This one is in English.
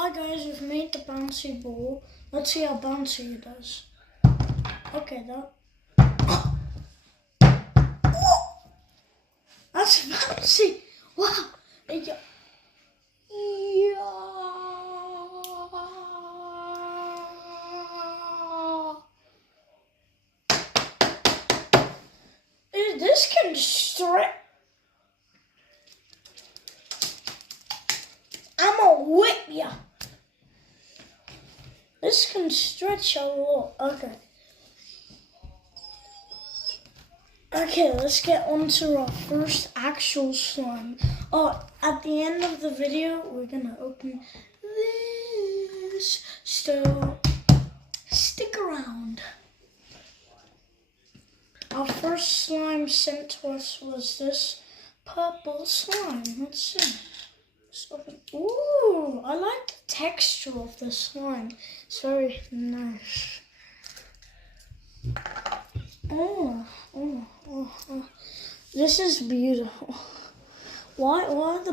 Hi guys, we've made the bouncy ball. Let's see how bouncy it does. Okay, that's bouncy. Wow. Yeah. This can stretch. I'ma whip ya. This can stretch a lot. Okay, let's get on to our first actual slime. Oh, at the end of the video, we're gonna open this. So, stick around. Our first slime sent to us was this purple slime. Let's see. Let's open. Ooh, I like the texture of the slime. It's very nice. Oh. This is beautiful. Why the